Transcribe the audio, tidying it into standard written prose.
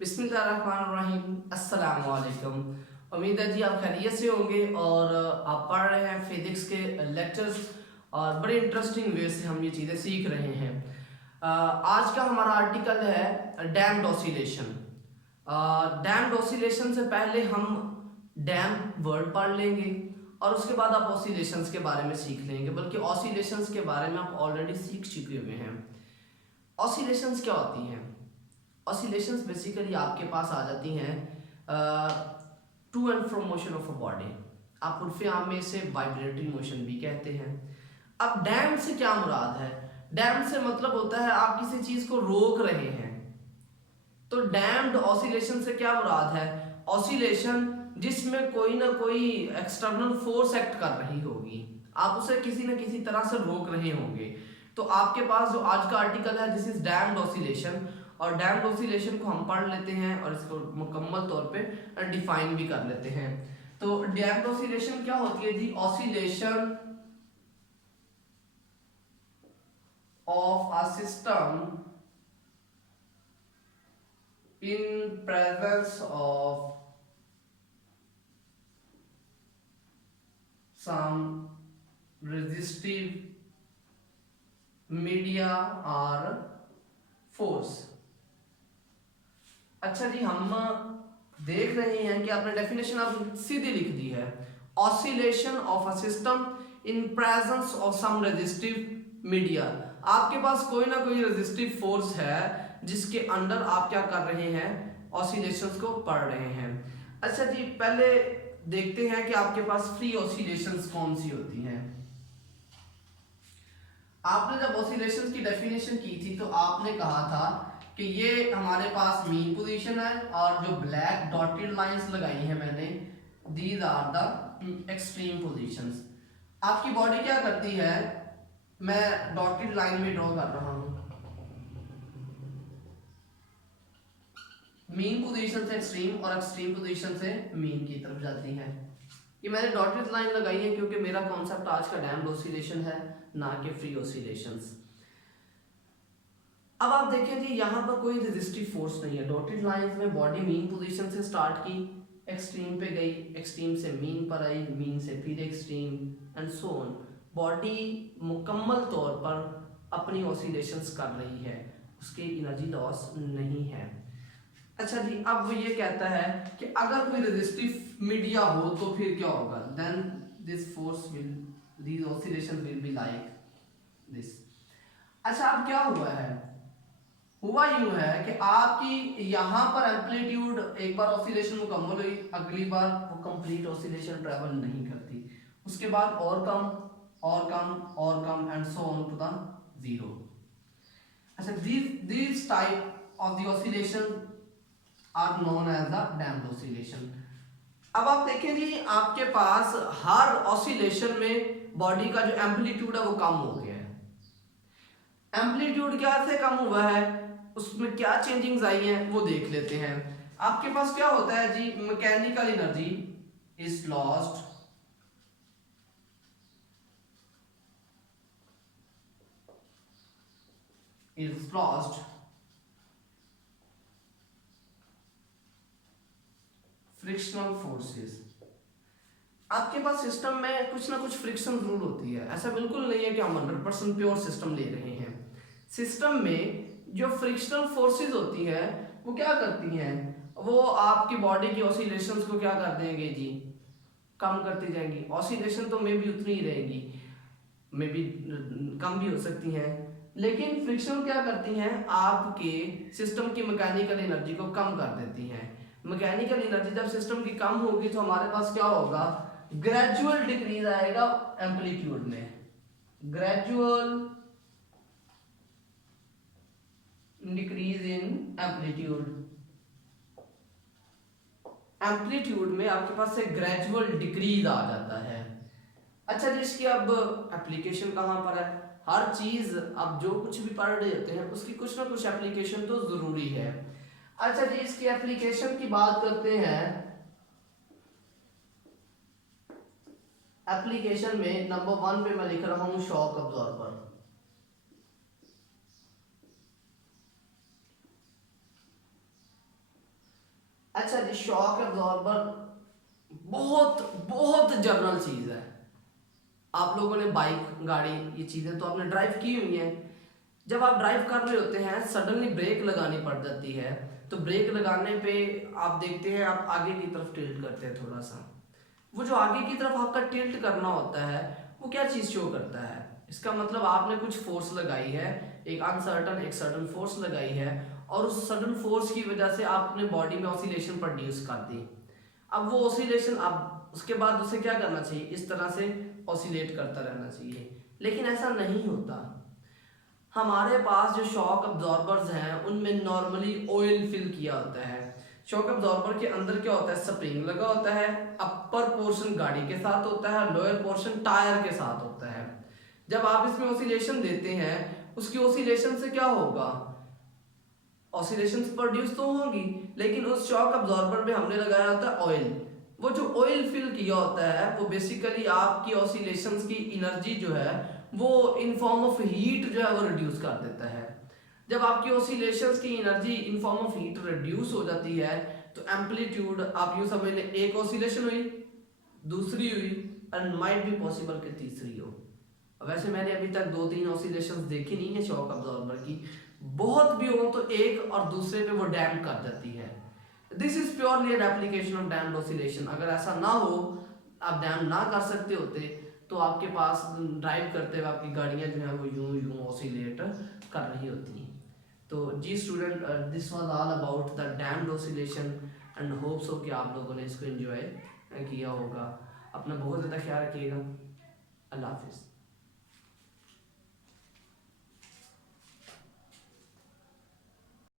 बिस्मिल्लाहिर्रहमानिर्रहीम। अस्सलाम वालेकुम। उम्मीद है जी आप खैरियत से होंगे और आप पढ़ रहे हैं फिजिक्स के लेक्चर्स और बड़े इंटरेस्टिंग वे से हम ये चीज़ें सीख रहे हैं। आज का हमारा आर्टिकल है डैम्ड ऑसिलेशन। डैम्ड ऑसिलेशन से पहले हम डैम्प वर्ड पढ़ लेंगे और उसके बाद आप ऑसिलेशंस के बारे में सीख लेंगे, बल्कि ऑसिलेशंस के बारे में आप ऑलरेडी सीख चुके हुए हैं। ऑसिलेशंस क्या होती हैं? ऑसिलेशंस बेसिकली आपके पास आ जाती हैं to and fro motion of a body. आप उर्फे आम में इसे वाइब्रेटरी मोशन भी कहते हैं। अब डैम्ड से क्या मुराद है? डैम्ड से मतलब होता है आप किसी चीज को रोक रहे हैं। तो डैम्ड ऑसिलेशन से क्या मुराद है? ऑसिलेशन जिसमें कोई ना कोई एक्सटर्नल फोर्स एक्ट कर रही होगी, आप उसे किसी न किसी तरह से रोक रहे होंगे। तो आपके पास जो आज का आर्टिकल है दिस इज डैम्ड ऑसिलेशन, और डैम्ड ऑसिलेशन को हम पढ़ लेते हैं और इसको मुकम्मल तौर पे डिफाइन भी कर लेते हैं। तो डैम्ड ऑसिलेशन क्या होती है जी? Oscillation of a system in presence of some resistive media or force। अच्छा जी, हम देख रहे हैं कि आपने डेफिनेशन आप सीधी लिख दी है। Oscillation of a system in presence of some resistive media. आपके पास कोई ना कोई रेजिस्टिव फोर्स है जिसके अंडर आप क्या कर रहे हैं? ऑसिलेशंस को पढ़ रहे हैं। अच्छा जी, पहले देखते हैं कि आपके पास फ्री ऑसिलेशंस कौन सी होती हैं। आपने जब ऑसिलेशंस की डेफिनेशन की थी तो आपने कहा था कि ये हमारे पास मीन पोजीशन है और जो ब्लैक डॉटेड लाइंस लगाई हैं मैंने, these are the extreme positions. आपकी बॉडी क्या करती है? मैं डॉटेड लाइन में ड्रॉ कर रहा हूं। मीन पोजीशन से एक्सट्रीम और एक्सट्रीम पोजीशन से मीन की तरफ जाती है। ये मैंने डॉटेड लाइन लगाई है क्योंकि मेरा कॉन्सेप्ट आज का डैम्ड ऑसिलेशन है, ना कि फ्री ऑसिलेशंस। अब आप देखें जी, यहाँ पर कोई रेजिस्टिव फोर्स नहीं है। डॉटेड लाइंस में बॉडी मीन पोजीशन से स्टार्ट की, एक्सट्रीम पे गई, एक्सट्रीम से मीन पर आई, मीन से फिर extreme and so on. Body मुकम्मल तौर पर अपनी ऑसिलेशंस कर रही है, उसके एनर्जी लॉस नहीं है। अच्छा जी, अब वो ये कहता है कि अगर कोई रेजिस्टिव मीडिया हो तो फिर क्या होगा? Then this force will, these oscillation will be like this. अच्छा, अब क्या हुआ है? हुआ यूं है कि आपकी यहां पर एम्पलीट्यूड एक बार ऑसिलेशन मुकम्मल हुई, अगली बार वो कंप्लीट ऑसिलेशन ट्रेवल नहीं करती, उसके बाद और कम और कम और कम and so on to the zero. अच्छा, these type of the oscillation are known as the damped oscillation। अब आप देखें जी, आपके पास हर ऑसिलेशन में बॉडी का जो एम्पलीट्यूड है वो कम हो गया है। एम्पलीट्यूड क्या से कम हुआ है, उसमें क्या चेंजिंग्स आई हैं वो देख लेते हैं। आपके पास क्या होता है जी? Mechanical energy is lost frictional forces. आपके पास सिस्टम में कुछ ना कुछ फ्रिक्शन जरूर होती है। ऐसा बिल्कुल नहीं है कि हम 100% प्योर सिस्टम ले रहे हैं। सिस्टम में जो फ्रिक्शनल फोर्सेस होती है वो क्या करती हैं? वो आपकी बॉडी की ऑसिलेशंस को क्या कर देंगे जी? कम करती जाएंगी। ऑसिलेशन तो मे भी उतनी ही रहेगी, मे भी कम भी हो सकती हैं, लेकिन फ्रिक्शन क्या करती हैं? आपके सिस्टम की मैकेनिकल एनर्जी को कम कर देती हैं। मैकेनिकल एनर्जी जब सिस्टम की कम होगी तो हमारे पास क्या होगा? ग्रेजुअल डिक्रीज आएगा एम्पलीट्यूड में। Gradual decrease in amplitude. Amplitude में आपके पास से ग्रेजुअल डिक्रीज आ जाता है। अच्छा जी, इसकी अब एप्लीकेशन कहाँ पर है? हर चीज अब जो कुछ भी पढ़ रहे होते हैं उसकी कुछ ना कुछ एप्लीकेशन तो जरूरी है। अच्छा जी, इसकी एप्लीकेशन की बात करते हैं। एप्लीकेशन में नंबर 1 पे मैं लिख रहा हूं शॉक अब्जॉर्बर। अच्छा जी, शॉक एब्जॉर्बर बहुत बहुत जनरल चीज़ है। आप लोगों ने बाइक, गाड़ी, ये चीज़ें तो आपने ड्राइव की हुई हैं। जब आप ड्राइव कर रहे होते हैं, सडनली ब्रेक लगानी पड़ जाती है, तो ब्रेक लगाने पे आप देखते हैं आप आगे की तरफ टिल्ट करते हैं थोड़ा सा। वो जो आगे की तरफ आपका टिल्ट करना होता है, वो क्या चीज़ शो करता है? इसका मतलब आपने कुछ फोर्स लगाई है, एक अनसर्टन एक सडन फोर्स लगाई है, और उस सडन फोर्स की वजह से आपने बॉडी में ऑसिलेशन प्रोड्यूस कर दी। अब वो ऑसिलेशन, अब उसके बाद उसे क्या करना चाहिए? इस तरह से ऑसिलेट करता रहना चाहिए, लेकिन ऐसा नहीं होता। हमारे पास जो शॉक अब्जॉर्बर्स हैं उनमें नॉर्मली ऑयल फिल किया होता है। शॉक अब्जॉर्बर के अंदर क्या होता है? स्प्रिंग लगा होता है। अपर पोर्शन गाड़ी के साथ होता है, लोअर पोर्शन टायर के साथ होता है। जब आप इसमें ऑसिलेशन देते हैं, उसकी ऑसिलेशन से क्या होगा? ऑसिलेशंस प्रोड्यूस तो होंगी, लेकिन उस शॉक अब्जॉर्बर में हमने लगाया होता है ऑयल। वो जो ऑयल फिल किया होता है वो बेसिकली आपकी ऑसिलेशंस की एनर्जी जो है वो इन फॉर्म ऑफ हीट जो है वो रिड्यूस कर देता है। जब आपकी ऑसिलेशंस की energy in form of heat reduce हो जाती है, तो एम्पलीट्यूड आप यूं समझ लें, एक ऑसिलेशन हुई, दूसरी हुई, एंड माइट बी पॉसिबल कि तीसरी हो। वैसे मैंने अभी तक 2-3 ऑसिलेशंस देखी नहीं है शॉक अब्जॉर्बर की, बहुत भी हो तो एक और दूसरे पे वो डैम्प कर जाती है। This is purely an application of damped oscillation. अगर ऐसा ना हो, आप डैम्प ना कर सकते होते, तो आपके पास ड्राइव करते हुए आपकी गाड़ियां जो हैं वो यूं यूं ऑसिलेट कर रही होती हैं। तो जी student, this was all about the damped oscillation, and hopes हो कि आप लोगों ने इसको एंजॉय किया होगा। अपना बहुत ज़्यादा ख्याल रखिएगा। अल्लाह हाफिज़।